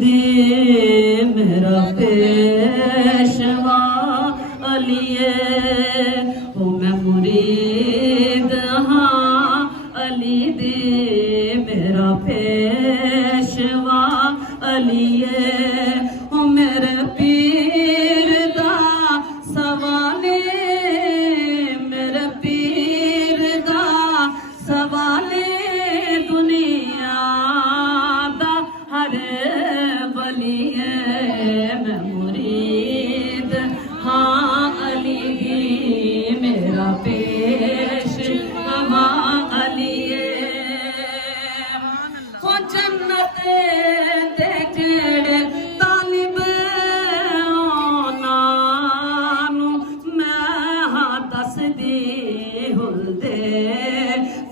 दे मेरा पेशवा अलिए ओ मैं मुरीद हाँ अली दे मेरा पेशवा अलिए ओ मेरे पीर दा सवाले मेरे पीर दा सवाले दुनिया दा हर बलिए मैं मुरीद हाँ अली दी मेरा पेशवा अलिए हो जन्नत दे जेड़े तालिब नानू मैं हाँ दस दी हुंदे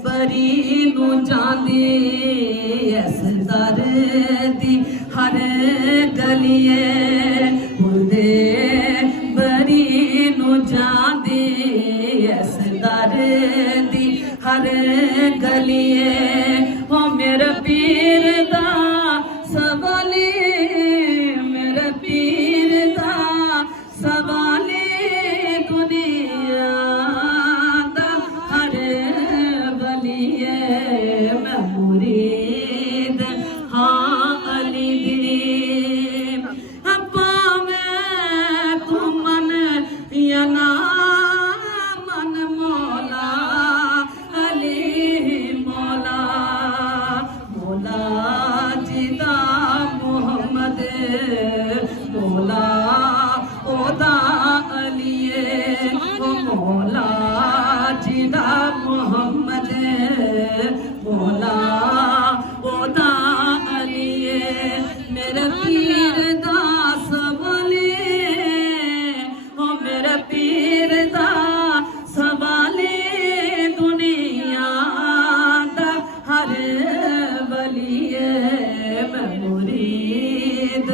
बरी नू जांदी इस दर दी हर गलिए हुंदे बरी नू जांदी इस दर दी हर गलिए हो मेरे पीर दा सवाले मेरे पीर दा सवाले दुनिया दा हर बलिए मैं मुरीद हाँ अली दी पावे तू मन या ना मन मौला अली मौला मौला जिदा मोहम्मद मौला ओदा अलिए ओ मौला जिदा मोहम्मद मौला ओदा अलिए मेरे पीर दा सवाले ओ मेरे पीर दा सवाले दुनिया दा हर बलिए मैं मुरीद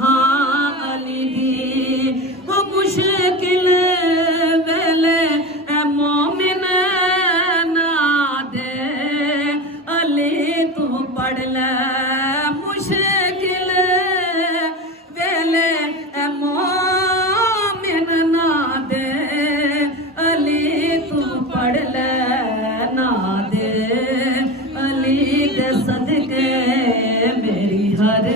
हाँ अली दी हो मुश्किल वेले ए मोमिन ना दे अली तू पढ़ ले मुश्किल वेले ए मोमिन ना दे अली तू पढ़ ले ना दे अली के सदके मेरी हर